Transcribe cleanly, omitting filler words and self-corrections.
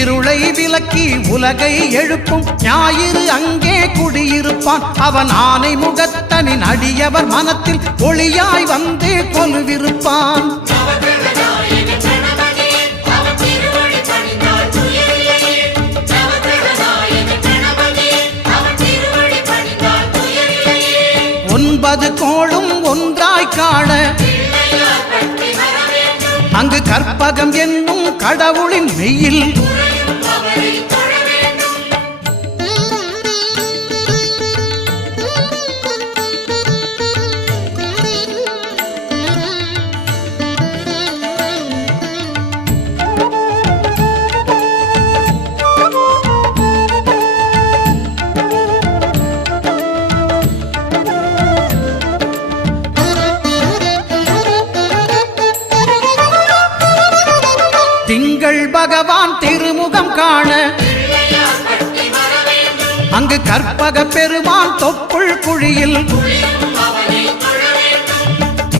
இருளை விலக்கி உலகை எழுப்பும் ஞாயிறு அங்கே குடியிருப்பான். அவன் ஆனை முகத்தனின் அடியவர் மனத்தில் ஒளியாய் வந்து கொலுவிருப்பான். ஒன்பது கோளும் ஒன்றாய் காண அங்கு கற்பகம் என்னும் கடவுளின் மெய்யில் திங்கள் பகவான் திருமுகம் காண அங்கு கற்பக பெருமான் தொப்புள் குழியில்